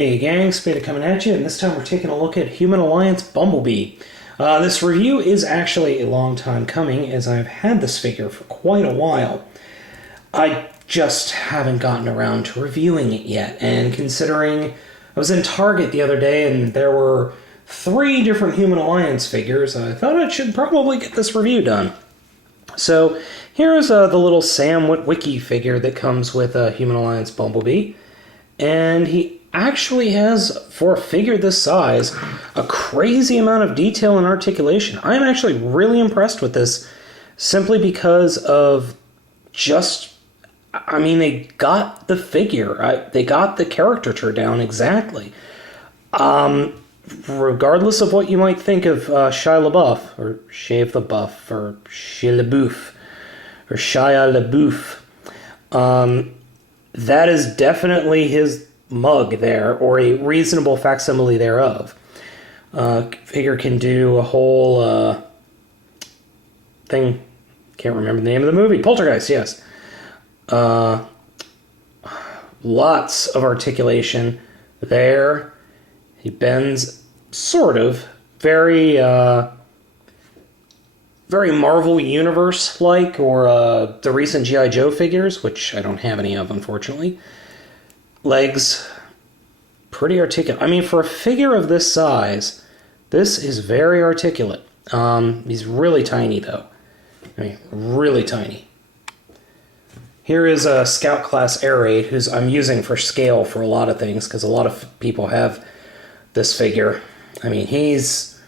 Hey gang, Spada coming at you, and this time we're taking a look at Human Alliance Bumblebee. This review is actually a long time coming, as I've had this figure for quite a while. I just haven't gotten around to reviewing it yet, and considering I was in Target the other day and there were 3 different Human Alliance figures, I thought I should probably get this review done. So here's the little Sam Witwicky figure that comes with Human Alliance Bumblebee, and he actually has, for a figure this size, a crazy amount of detail and articulation. I'm actually really impressed with this, simply because of just, I mean, they got the figure, they got the caricature down exactly. Regardless of what you might think of Shia LaBeouf, or Shave the Buff, or Shia LaBeouf, or Shia LaBeouf, that is definitely his mug there, or a reasonable facsimile thereof. Figure can do a whole thing, can't remember the name of the movie, Poltergeist, yes. Lots of articulation there. He bends, sort of, very Marvel Universe-like, or the recent G.I. Joe figures, which I don't have any of, unfortunately. Legs, pretty articulate. I mean, for a figure of this size, this is very articulate. He's really tiny, though. I mean, really tiny. Here is a Scout Class Air Raid, who's I'm using for scale for a lot of things, because a lot of people have this figure. I mean, he's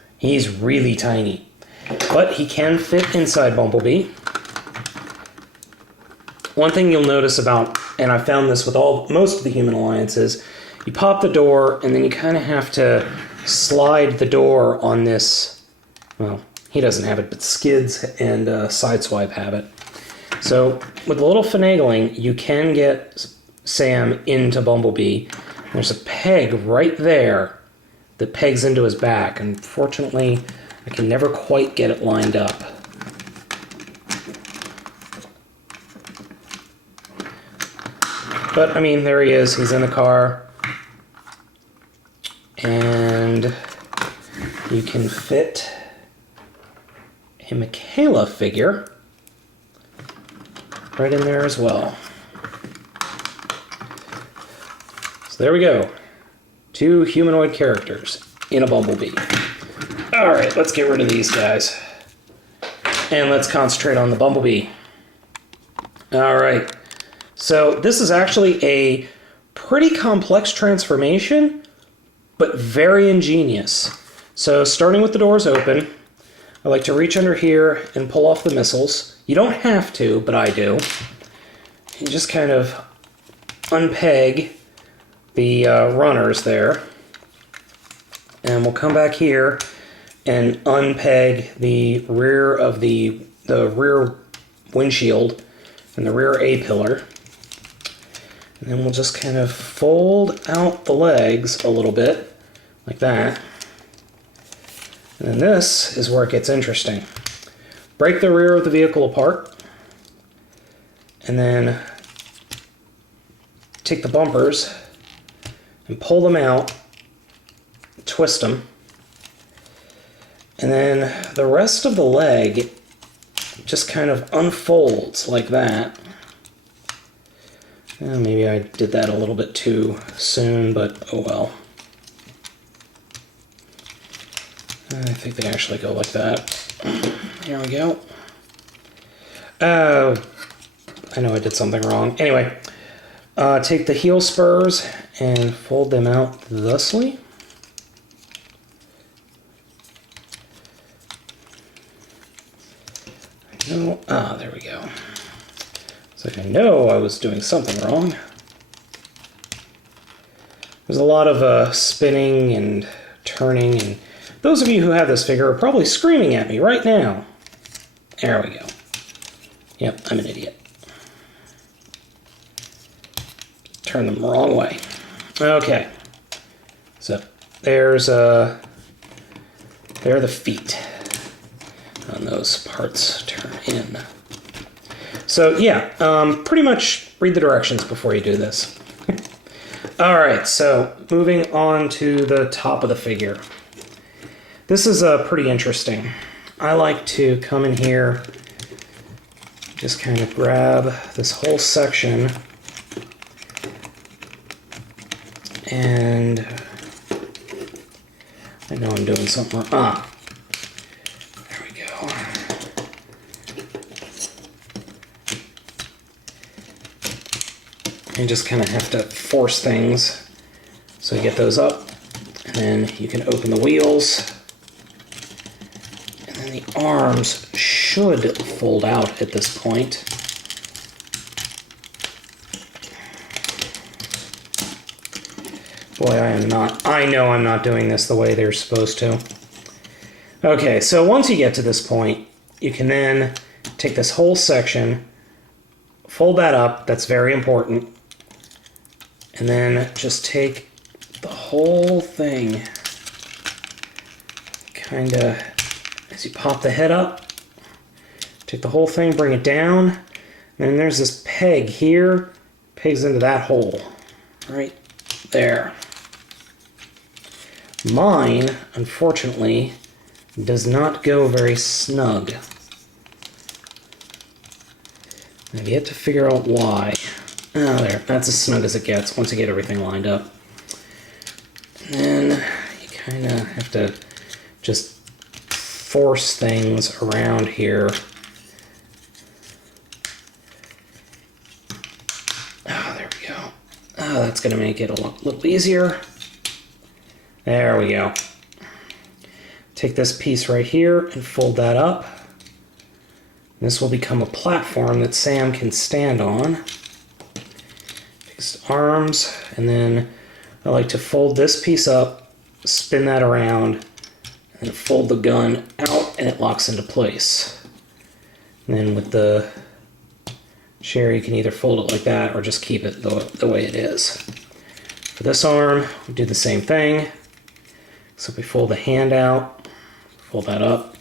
really tiny. But he can fit inside Bumblebee. One thing you'll notice about, and I found this with most of the Human Alliances, you pop the door, and then you kind of have to slide the door on this, well, he doesn't have it, but Skids and Sideswipe have it. So, with a little finagling, you can get Sam into Bumblebee. There's a peg right there that pegs into his back. Unfortunately, I can never quite get it lined up. But, I mean, there he is. He's in the car. And you can fit a Michaela figure right in there as well. So there we go. 2 humanoid characters in a Bumblebee. Alright, let's get rid of these guys. And let's concentrate on the Bumblebee. Alright. So this is actually a pretty complex transformation, but very ingenious. So starting with the doors open, I like to reach under here and pull off the missiles. You don't have to, but I do. You just kind of unpeg the runners there. And we'll come back here and unpeg the rear of the rear windshield and the rear A-pillar. And then we'll just kind of fold out the legs a little bit, like that. And then this is where it gets interesting. Break the rear of the vehicle apart, and then take the bumpers and pull them out, twist them, and then the rest of the leg just kind of unfolds like that. Maybe I did that a little bit too soon, but oh well. I think they actually go like that. Here we go. Oh, I know I did something wrong. Anyway, take the heel spurs and fold them out thusly. No, there we go. So I know I was doing something wrong. There's a lot of spinning and turning, and those of you who have this figure are probably screaming at me right now. There we go. Yep, I'm an idiot. Turn them the wrong way. Okay. So there's there are the feet. And those parts turn in. So yeah, pretty much read the directions before you do this. All right, so moving on to the top of the figure. This is pretty interesting. I like to come in here, just kind of grab this whole section, and I know I'm doing something wrong. There we go. And just kind of have to force things so you get those up, and then you can open the wheels, and then the arms should fold out at this point. Boy, I know I'm not doing this the way they're supposed to. Okay, so once you get to this point, you can then take this whole section, fold that up, that's very important, and then just take the whole thing, kind of, as you pop the head up, take the whole thing, bring it down, and then there's this peg here, pegs into that hole, right there. Mine, unfortunately, does not go very snug. I've yet to figure out why. Oh, there. That's as snug as it gets once you get everything lined up. And then you kind of have to just force things around here. Oh, there we go. Oh, that's going to make it a little easier. There we go. Take this piece right here and fold that up. This will become a platform that Sam can stand on. Fixed arms, and then I like to fold this piece up, spin that around, and fold the gun out, and it locks into place. And then with the chair, you can either fold it like that or just keep it the way it is. For this arm, we do the same thing. So we fold the hand out, fold that up,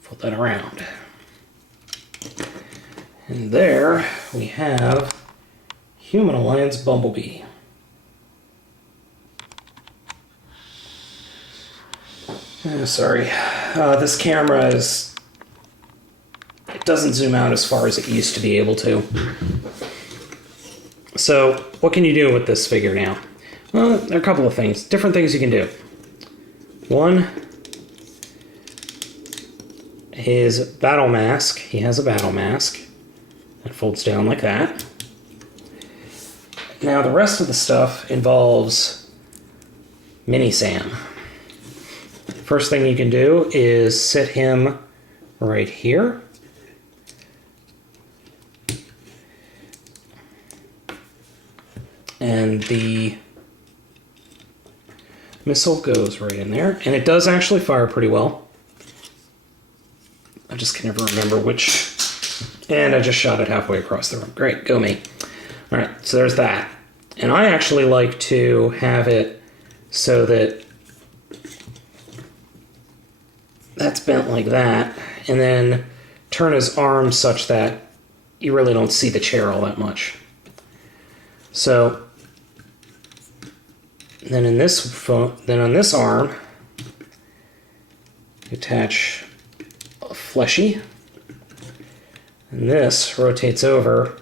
fold that around. And there we have Human Alliance Bumblebee. Sorry, this camera it doesn't zoom out as far as it used to be able to. So what can you do with this figure now? Well, there are a couple of things, different things you can do. One, his battle mask. He has a battle mask that folds down like that. Now the rest of the stuff involves Mini Sam. First thing you can do is sit him right here. And the missile goes right in there, and it does actually fire pretty well. I just can never remember which, and I just shot it halfway across the room. Great, go me. All right, so there's that. And I actually like to have it so that that's bent like that, and then turn his arm such that you really don't see the chair all that much. So then on this arm, attach a fleshy, and this rotates over,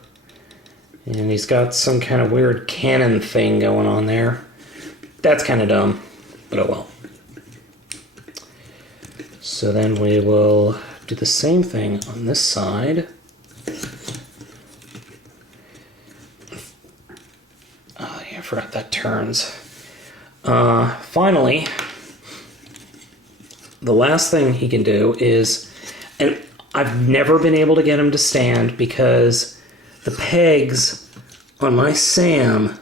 and he's got some kind of weird cannon thing going on there. That's kind of dumb, but oh well. So then we will do the same thing on this side. Oh yeah, I forgot that turns. Finally, the last thing he can do is, and I've never been able to get him to stand because the pegs on my Sam,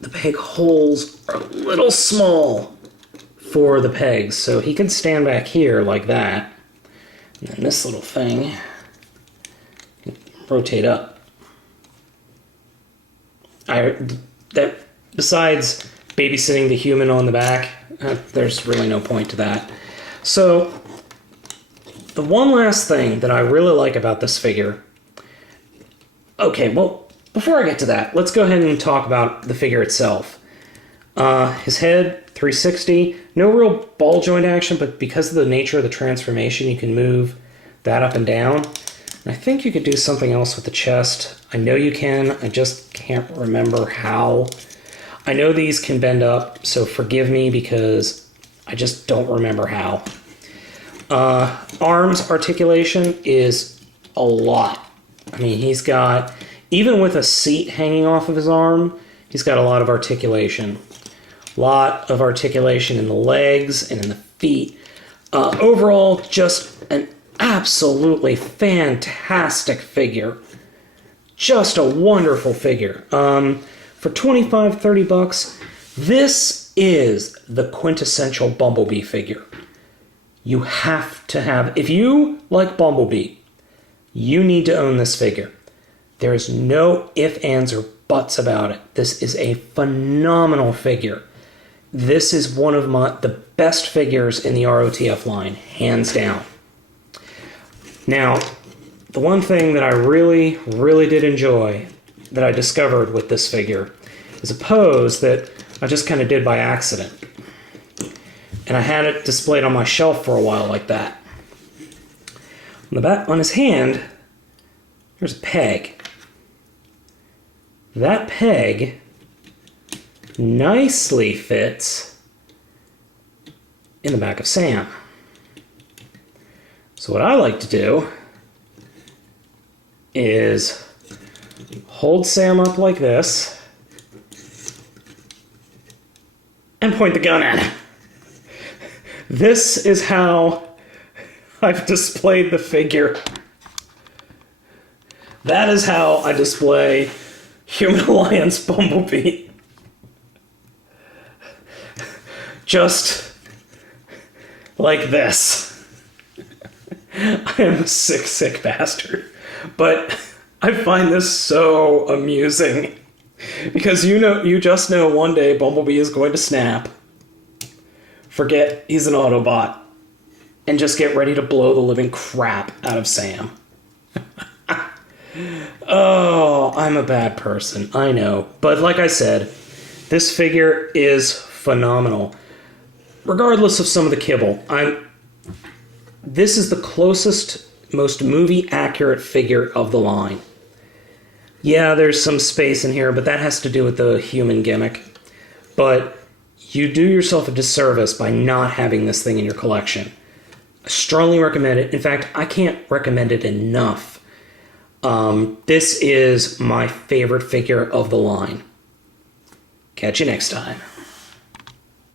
the peg holes are a little small for the pegs, so he can stand back here like that, and then this little thing can rotate up. Besides babysitting the human on the back, there's really no point to that. So the one last thing that I really like about this figure, okay, well, before I get to that, let's go ahead and talk about the figure itself. His head, 360. No real ball joint action, but because of the nature of the transformation, you can move that up and down. And I think you could do something else with the chest. I know you can. I just can't remember how. I know these can bend up, so forgive me because I just don't remember how. Arms articulation is a lot. I mean, he's got, even with a seat hanging off of his arm, he's got a lot of articulation. Lot of articulation in the legs and in the feet. Overall, just an absolutely fantastic figure. Just a wonderful figure. For $25-30, this is the quintessential Bumblebee figure. You have to have, if you like Bumblebee, you need to own this figure. There is no ifs, ands, or buts about it. This is a phenomenal figure. This is one of the best figures in the ROTF line, hands down. Now, the one thing that I really, really did enjoy that I discovered with this figure is a pose that I just kind of did by accident. And I had it displayed on my shelf for a while like that. On the back, on his hand, there's a peg. That peg nicely fits in the back of Sam. So what I like to do is hold Sam up like this and point the gun at him. This is how I've displayed the figure. That is how I display Human Alliance Bumblebee. Just like this. I am a sick, sick bastard. But I find this so amusing. Because you just know one day Bumblebee is going to snap. Forget he's an Autobot. And just get ready to blow the living crap out of Sam. Oh, I'm a bad person. I know. But like I said, this figure is phenomenal. Regardless of some of the kibble, this is the closest, most movie-accurate figure of the line. Yeah, there's some space in here, but that has to do with the human gimmick. But you do yourself a disservice by not having this thing in your collection. I strongly recommend it. In fact, I can't recommend it enough. This is my favorite figure of the line. Catch you next time.